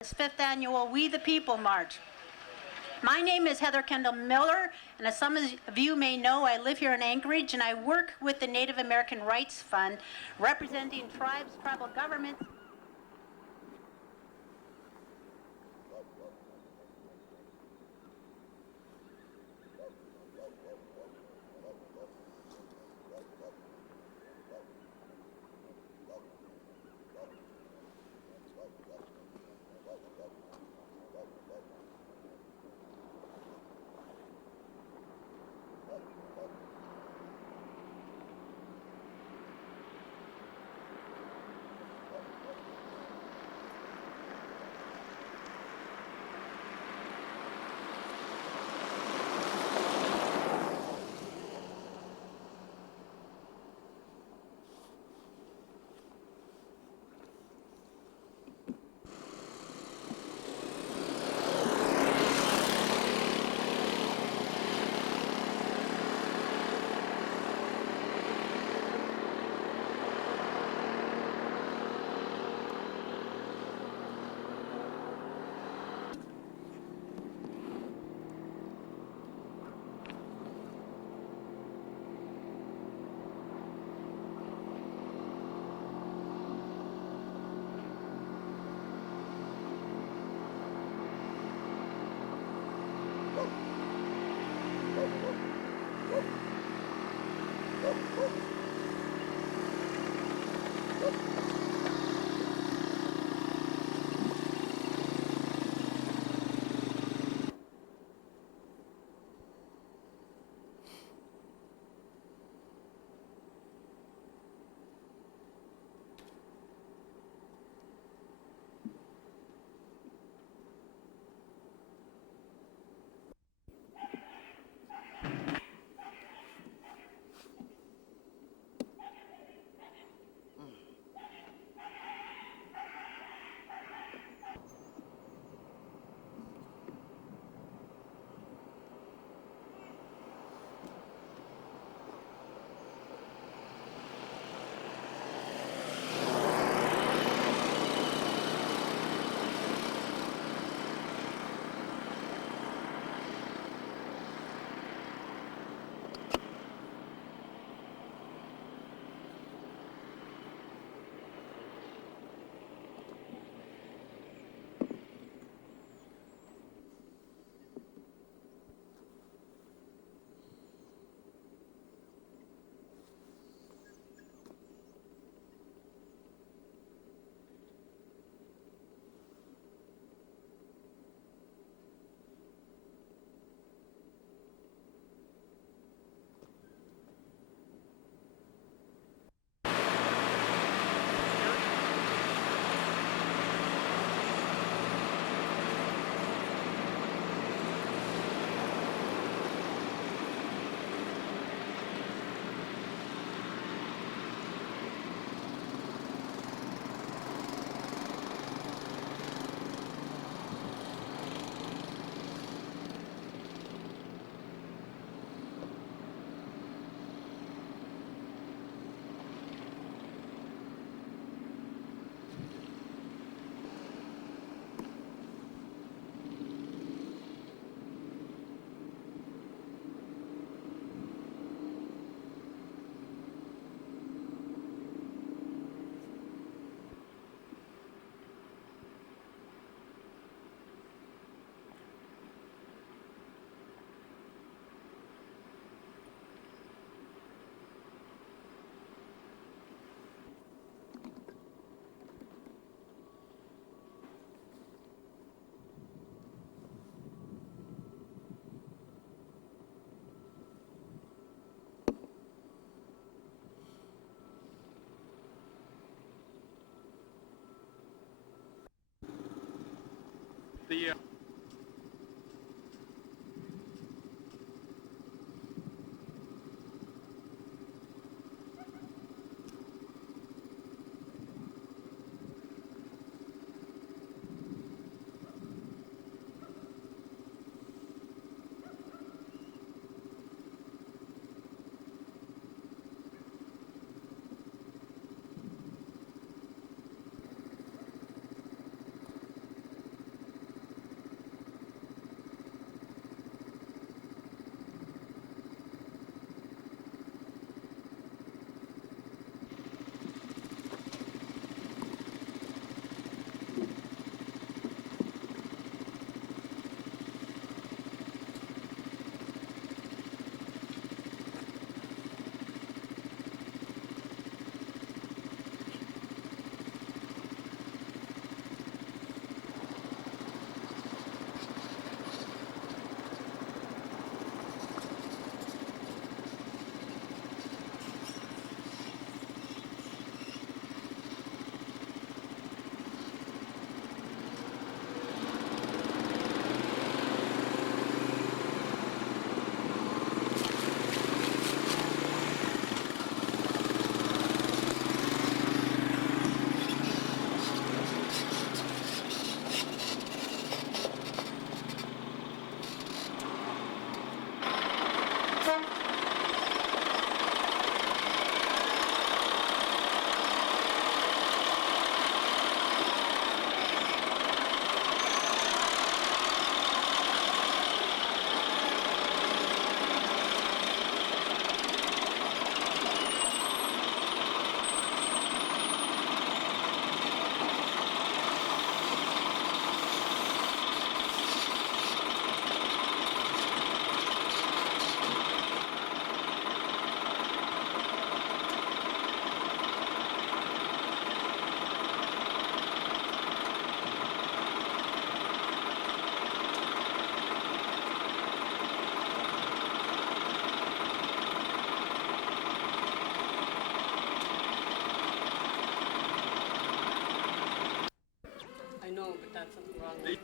This fifth annual We the People March. My name is Heather Kendall Miller, and as some of you may know, I live here in Anchorage, and I work with the Native American Rights Fund, representing tribes, tribal governments, the know, but that's something wrong with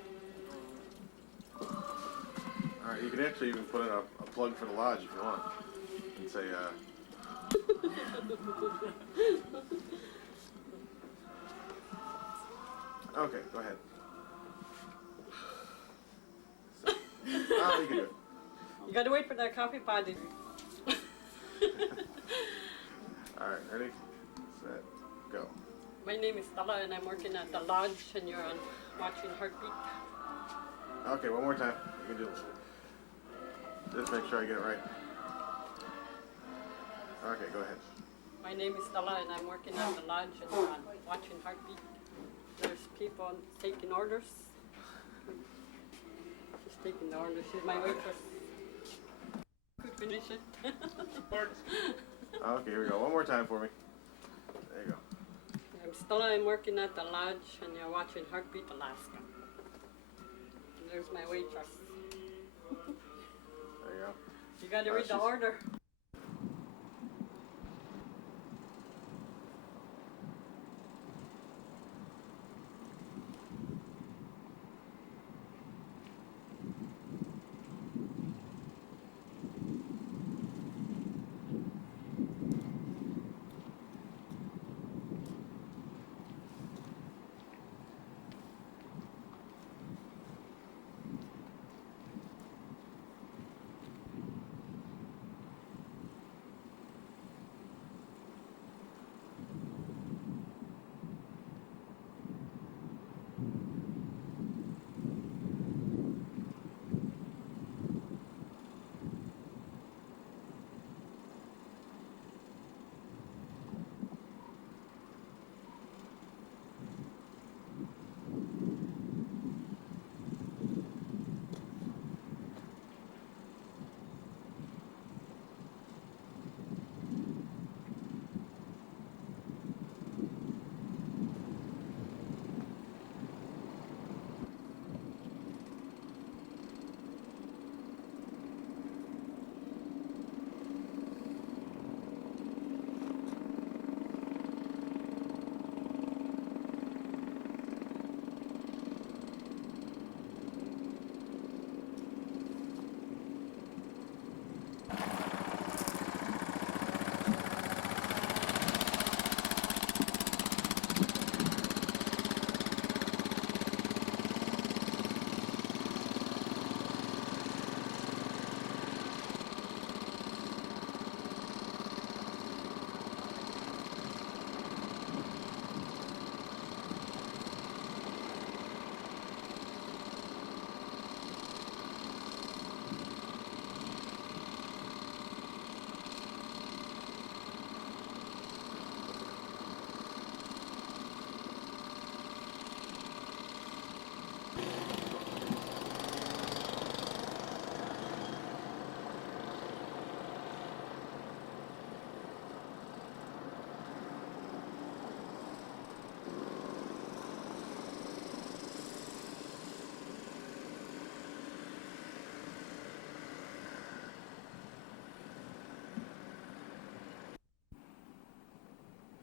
Alright, you can actually even put in a plug for the lodge if you want. And say, okay, go ahead. So, you can do it. You gotta wait for that coffee pod. Alright, ready? Set, go. My name is Stella and I'm working at the lodge and you're on watching Heartbeat. Okay, one more time. You can do this. Just make sure I get it right. Okay, go ahead. My name is Stella and I'm working at the lodge and you're on watching Heartbeat. There's people taking orders. She's taking the orders. She's my waitress. Could finish it. Okay, here we go. One more time for me. There you go. I'm Stella. I'm working at the lodge and you're watching Heartbeat Alaska. And there's my waitress. There you go. You gotta read the order.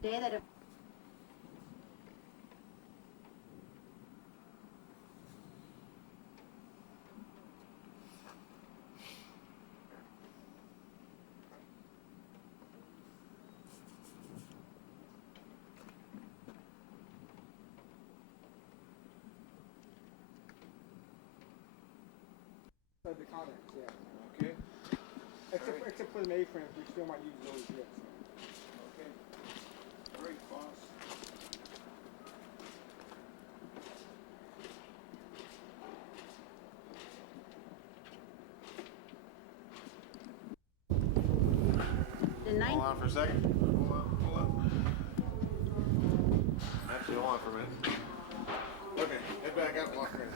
Day that it The codex, yeah. Okay. Except for the mainframes, we still might use those, yes. Okay. Great, boss. the ninth. Hold on for a second. Hold on. Actually, hold on for a minute. Okay, head back out and walk around.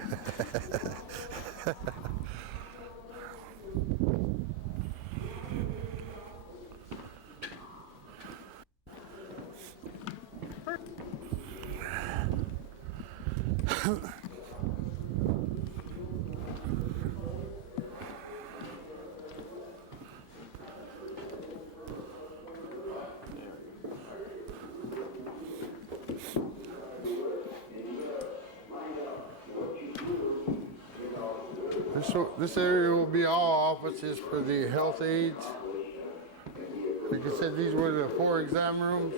This area will be all offices for the health aides. Like I said, these were the 4 exam rooms.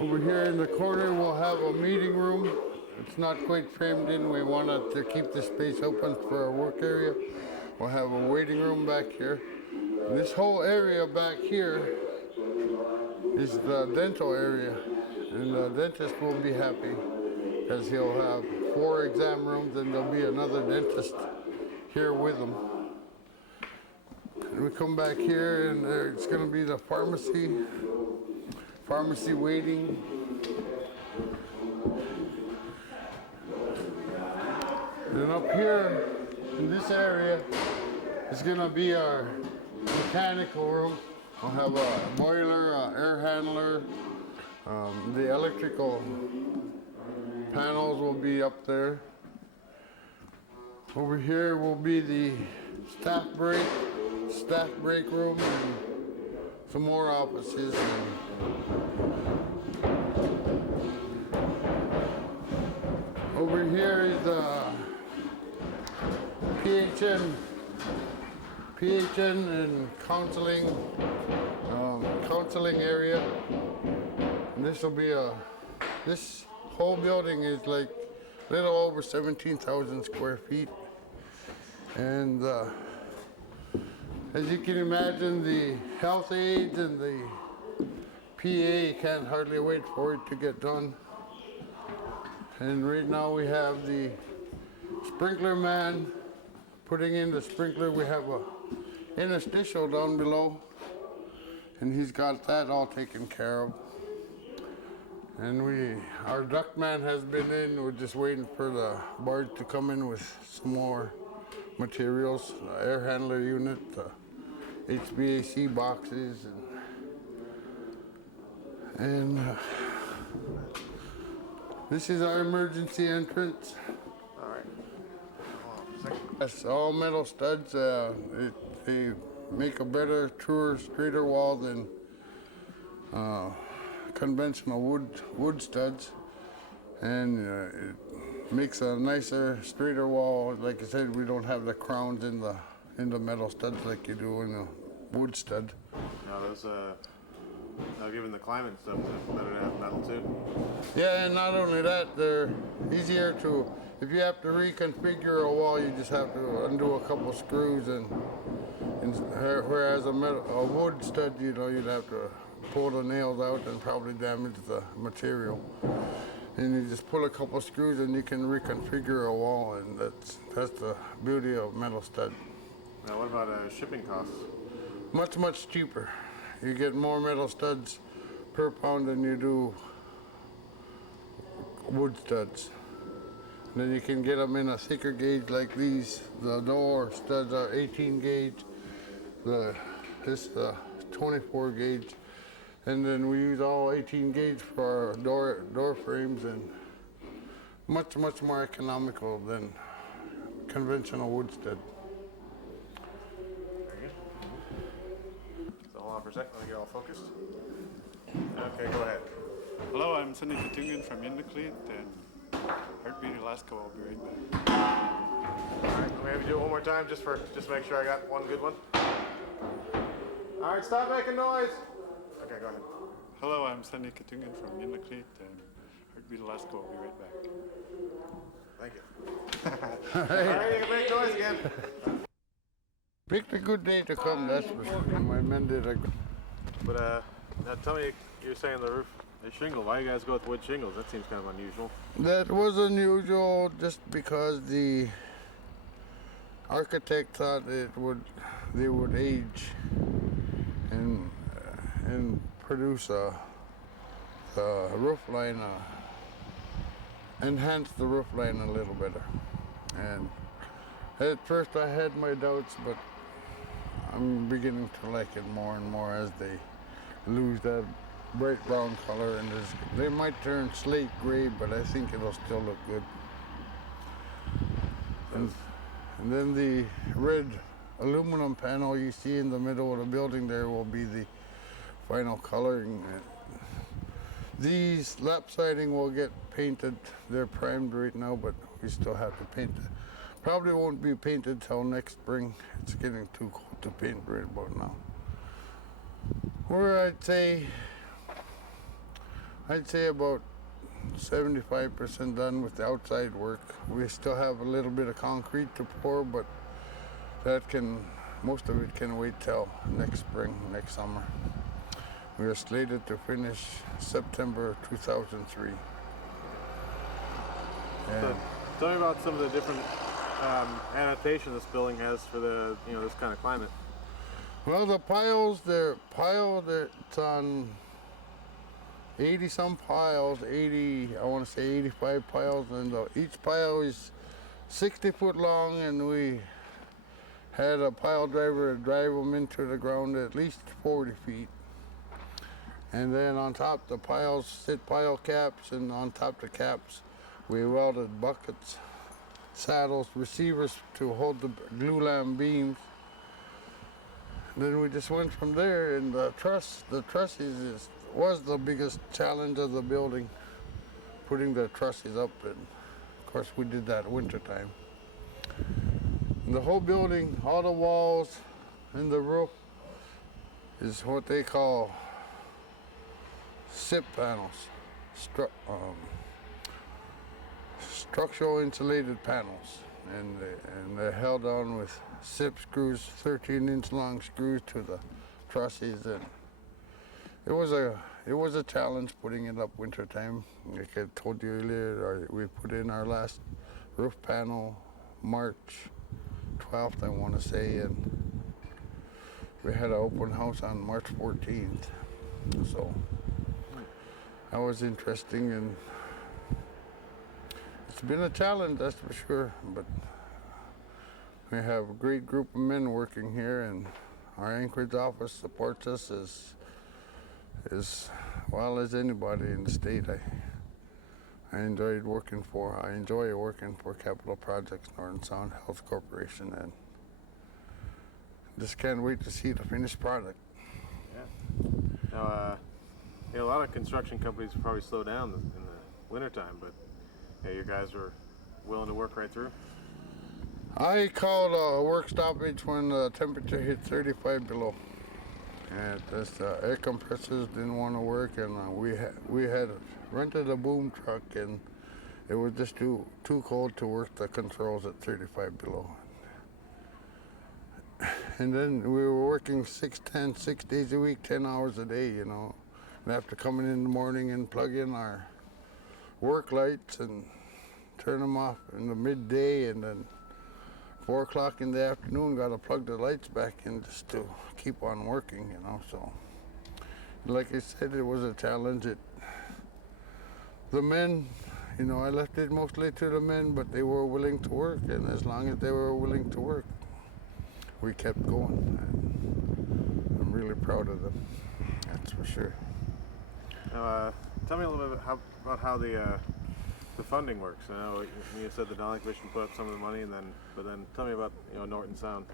Over here in the corner, we'll have a meeting room. It's not quite framed in. We wanted to keep the space open for our work area. We'll have a waiting room back here. This whole area back here is the dental area. And the dentist will be happy because he'll have 4 exam rooms and there'll be another dentist here with him. And we come back here and it's going to be the pharmacy waiting. And up here in this area is going to be our mechanical room. We'll have a boiler, air handler, the electrical panels will be up there. Over here will be the staff break room, and some more offices. Over here is the PHN and counseling area. And this will be this whole building is like a little over 17,000 square feet. And as you can imagine, the health aides and the PA can't hardly wait for it to get done. And right now we have the sprinkler man putting in the sprinkler. We have a interstitial down below, and he's got that all taken care of. And our duct man has been in. We're just waiting for the barge to come in with some more materials, the air handler unit, the HVAC boxes, and this is our emergency entrance. All right. Hold on a second. That's all metal studs. They make a better, truer, straighter wall than conventional wood studs, and it makes a nicer, straighter wall. Like I said, we don't have the crowns in the metal studs like you do in a wood stud. Now those, now given the climate and stuff, it's better to have metal too. Yeah, and not only that, they're easier to. If you have to reconfigure a wall, you just have to undo a couple screws, and whereas a wood stud, you'd have to pull the nails out and probably damage the material. And you just pull a couple screws and you can reconfigure a wall, and that's the beauty of metal stud. Now what about shipping costs? Much cheaper. You get more metal studs per pound than you do wood studs. And then you can get them in a thicker gauge like these. The door studs are 18 gauge. This 24 gauge. And then we use all 18 gauge for our door frames, and much more economical than conventional wood stud. Very good. So hold on for a second, let me get all focused. Okay, go ahead. Hello, I'm Sunny Katungan from Unalakleet, and Heartbeat Alaska. I'll be right back. All right, let me have you do it one more time, just make sure I got one good one. All right, stop making noise. Okay, go ahead. Hello, I'm Sunny Katungan from Unalakleet, and Heartbeat Alaska. I'll be right back. Thank you. All right, you can make noise again. Picked a good day to come, that's for sure. My men did a good. But now tell me, you're saying the roof is shingle. Why you guys go with wood shingles? That seems kind of unusual. That was unusual just because the architect thought they would age and produce the roof line, enhance the roof line a little better. And at first I had my doubts, but I'm beginning to like it more and more as they lose that bright brown color, and they might turn slate gray, but I think it'll still look good. And then the red aluminum panel you see in the middle of the building there will be the final coloring. These lap siding will get painted. They're primed right now, but we still have to paint it. Probably won't be painted till next spring. It's getting too cold to paint right about now. We're, I'd say about 75% done with the outside work. We still have a little bit of concrete to pour, but most of it can wait till next spring, next summer. We are slated to finish September 2003. So, tell me about some of the different adaptation this building has for the this kind of climate. Well, the it's on 80 some piles, I want to say 85 piles, and each pile is 60 foot long, and we had a pile driver drive them into the ground at least 40 feet. And then on top the piles sit pile caps, and on top the caps we welded buckets, saddles, receivers to hold the glue lamp beams. Then we just went from there, and the trusses was the biggest challenge of the building, putting the trusses up, and of course we did that winter time. And the whole building, all the walls and the roof is what they call SIP panels, structural insulated panels, and they're held on with SIP screws, 13-inch long screws to the trusses, and it was a challenge putting it up winter time. Like I told you earlier, we put in our last roof panel March 12th, I want to say, and we had an open house on March 14th. So that was interesting, and it's been a challenge, that's for sure, but we have a great group of men working here, and our Anchorage office supports us as well as anybody in the state. I enjoy working for Capital Projects Northern Sound Health Corporation, and just can't wait to see the finished product. Yeah. Now, a lot of construction companies probably slow down in the wintertime, but you guys are willing to work right through? I called a work stoppage when the temperature hit 35 below. And the air compressors didn't want to work, and we had rented a boom truck, and it was just too cold to work the controls at 35 below. And then we were working 6 days a week, 10 hours a day, and after coming in the morning and plug in our work lights and turn them off in the midday, and then 4 o'clock in the afternoon, got to plug the lights back in just to keep on working, So, like I said, it was a challenge. The men, I left it mostly to the men, but they were willing to work, and as long as they were willing to work, we kept going. And I'm really proud of them, that's for sure. Now, tell me a little bit about how the funding works. I know you said the Denali Commission put up some of the money, but then tell me about Norton Sound.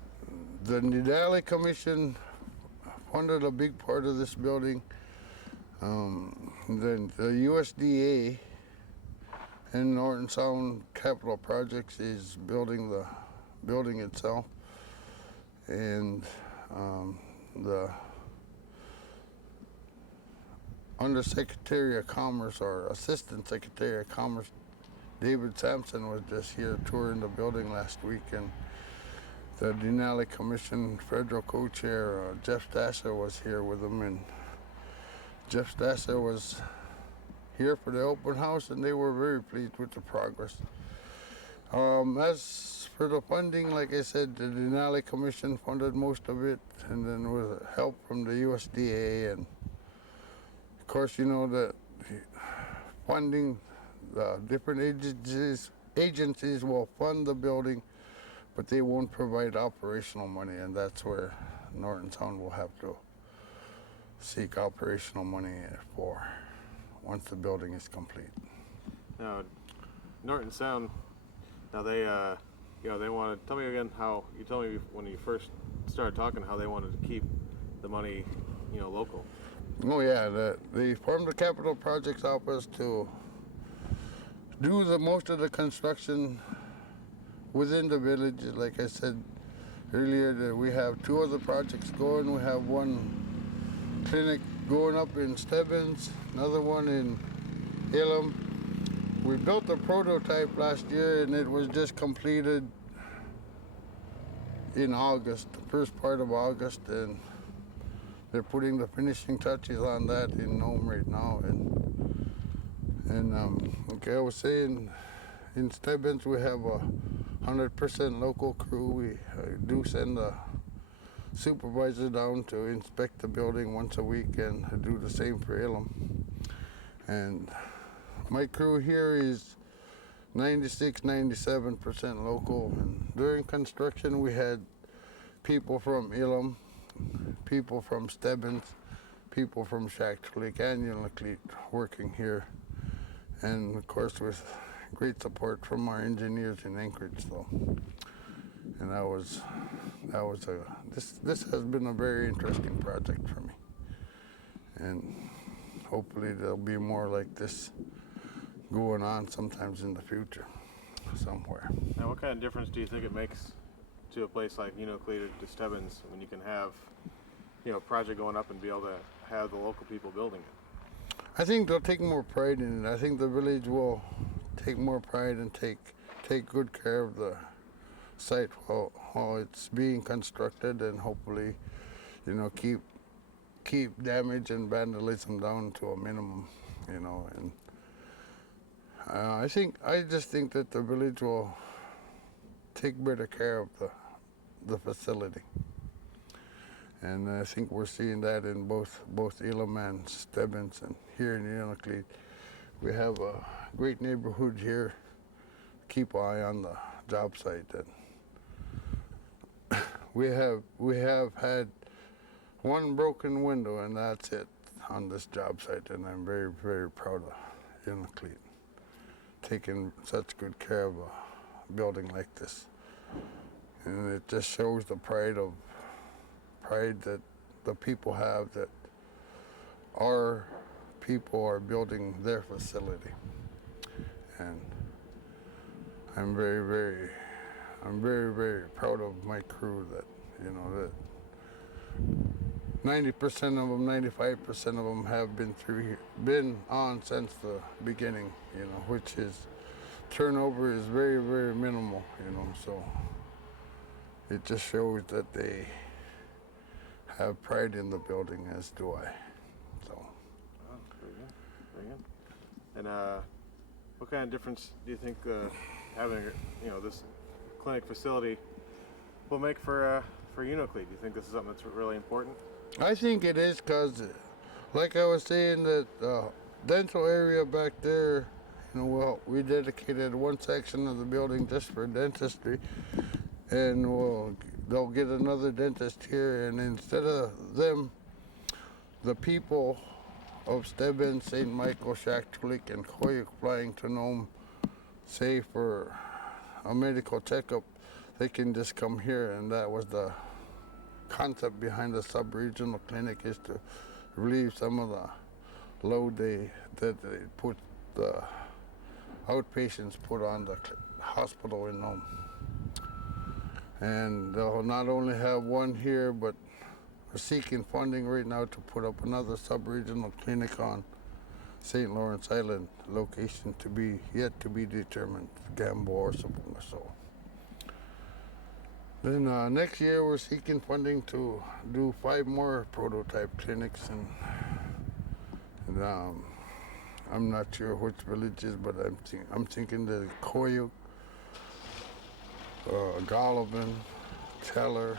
The Denali Commission funded a big part of this building. Then the USDA and Norton Sound Capital Projects is building the building itself, and the Undersecretary of Commerce, or Assistant Secretary of Commerce, David Sampson, was just here touring the building last week, and the Denali Commission Federal Co-Chair Jeff Stasser was here with him, and Jeff Stasser was here for the open house, and they were very pleased with the progress. As for the funding, like I said, the Denali Commission funded most of it, and then with help from the USDA, and of course, that funding, the different agencies will fund the building, but they won't provide operational money, and that's where Norton Sound will have to seek operational money for once the building is complete. Now, Norton Sound, now they wanted, tell me again how, you told me when you first started talking how they wanted to keep the money, local. Oh yeah, they formed the Capital Projects Office to do most of the construction within the village. Like I said earlier, that we have 2 other projects going. We have one clinic going up in Stebbins, another one in Elam. We built a prototype last year and it was just completed in August, the first part of August, and they're putting the finishing touches on that in Nome right now. Okay, I was saying in Stebbins we have a 100% local crew. We do send a supervisor down to inspect the building once a week and do the same for Elam. And my crew here is 96-97% local. And during construction we had people from Elam, people from Stebbins, people from Shaktoolik and Unalakleet working here, and of course with great support from our engineers in Anchorage. So, and this has been a very interesting project for me, and hopefully there'll be more like this going on sometimes in the future somewhere. Now, what kind of difference do you think it makes to a place like Unalakleet or to Stebbins when you can have, a project going up and be able to have the local people building it? I think they'll take more pride in it. I think the village will take more pride and take good care of the site while it's being constructed, and hopefully, keep damage and vandalism down to a minimum, and I just think that the village will take better care of the facility. And I think we're seeing that in both Elam and Stebbins, and here in Unalakleet. We have a great neighborhood here. Keep an eye on the job site, and we have had one broken window, and that's it on this job site. And I'm very, very proud of Unalakleet taking such good care of a building like this. And it just shows the pride that the people have, that our people are building their facility. And I'm very, very proud of my crew, that 90% of them, 95% of them have been on since the beginning, which is, turnover is very, very minimal, so it just shows that they have pride in the building, as do I. So. Oh, very good, very good. And what kind of difference do you think having this clinic facility will make for Unalakleet? Do you think this is something that's really important? I think it is, because, like I was saying, that dental area back there, we dedicated one section of the building just for dentistry, and they'll get another dentist here, and instead of them, the people of Stebbins, St. Michael, Shaktoolik, and Koyuk flying to Nome, say for a medical checkup, they can just come here. And that was the concept behind the sub-regional clinic, is to relieve some of the load that the outpatients put on the hospital in Nome. And they'll not only have one here, but we're seeking funding right now to put up another sub-regional clinic on St. Lawrence Island, location yet to be determined, Gamble or Sabunga. So then next year we're seeking funding to do 5 more prototype clinics, and I'm not sure which villages, but I'm thinking the Koyuk, Golovin, Teller,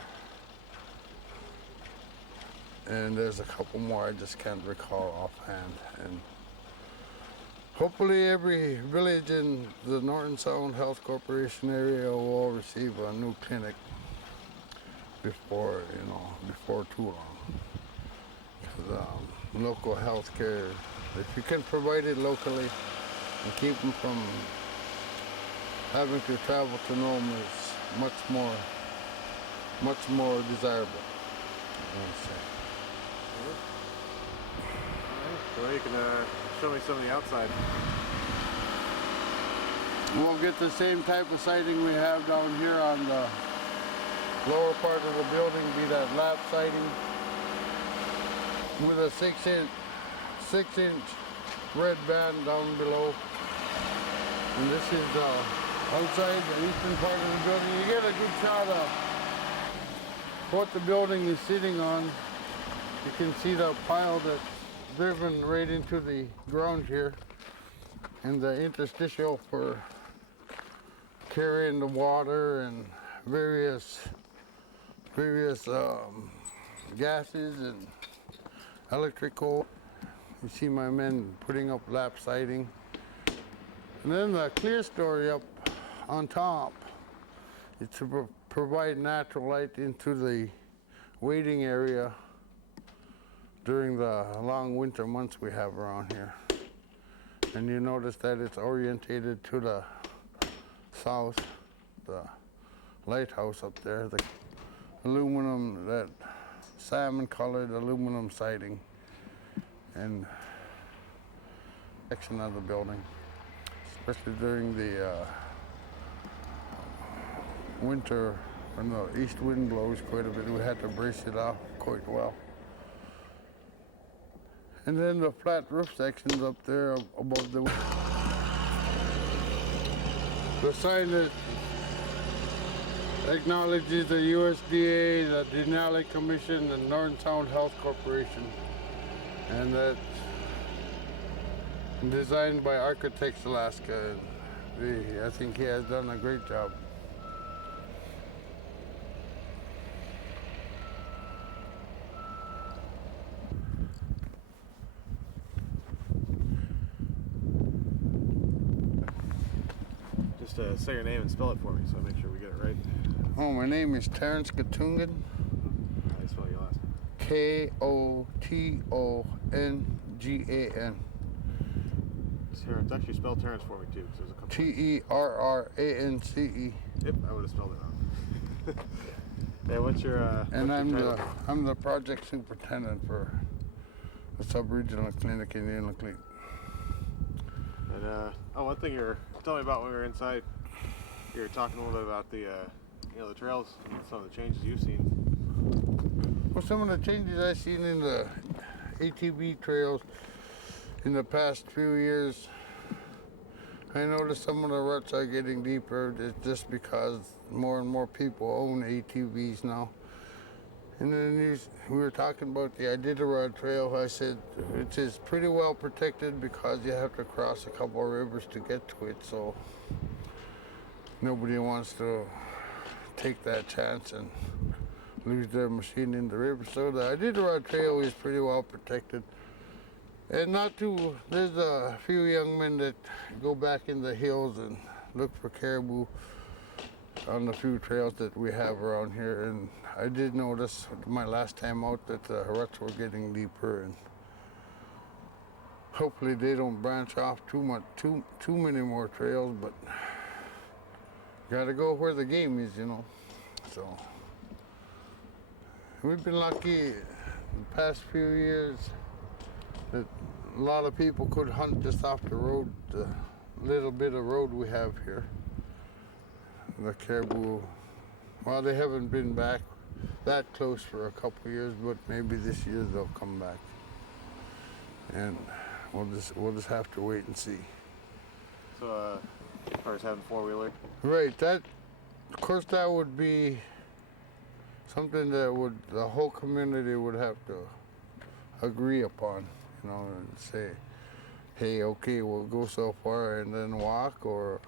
and there's a couple more I just can't recall offhand. And hopefully every village in the Norton Sound Health Corporation area will receive a new clinic before too long. Because local health care, if you can provide it locally and keep them from having to travel to Nome, is much more desirable, I want to say. So you can show me some of the outside. We'll get the same type of siding we have down here on the lower part of the building, be that lap siding with a 6-inch red band down below. And this is the outside, the eastern part of the building. You get a good shot of what the building is sitting on. You can see the pile that's driven right into the ground here, and the interstitial for carrying the water and various gases and electrical. You see my men putting up lap siding. And then the clear story up on top is to provide natural light into the waiting area during the long winter months we have around here. And you notice that it's orientated to the south, the lighthouse up there, the aluminum, that salmon colored aluminum siding and section of the building, especially during the winter when the east wind blows quite a bit. We had to brace it off quite well. And then the flat roof sections up there above the sign that acknowledges the USDA, the Denali Commission, and Northern Sound Health Corporation. And that's designed by Architects Alaska. I think he has done a great job. Just say your name and spell it for me so I make sure we get it right. Oh, my name is Terrence Katungan. How do you spell your last name? Kotongan. Terrence, actually spell Terrence for me too, because there's a couple. Terrance. Yep, I would have spelled it wrong. Hey, what's your And title? I'm the project superintendent for the sub-regional clinic in Unalakleet. And one thing you were telling me about when we were inside, you were talking a little bit about the the trails and some of the changes you've seen. Well, some of the changes I've seen in the ATV trails in the past few years, I noticed some of the ruts are getting deeper. It's just because more and more people own ATVs now. And then we were talking about the Iditarod Trail. I said it is pretty well protected because you have to cross a couple of rivers to get to it. So nobody wants to take that chance and lose their machine in the river. So the Iditarod Trail is pretty well protected. And there's a few young men that go back in the hills and look for caribou on the few trails that we have around here. And I did notice my last time out that the ruts were getting deeper, and hopefully they don't branch off too many more trails, but gotta go where the game is, So we've been lucky the past few years that a lot of people could hunt just off the road, the little bit of road we have here. The caribou, well, they haven't been back that close for a couple of years, but maybe this year they'll come back. And we'll just have to wait and see. So, as far as having four-wheeler? Right, of course that would be something that the whole community would have to agree upon, and say, hey, okay, we'll go so far and then walk, or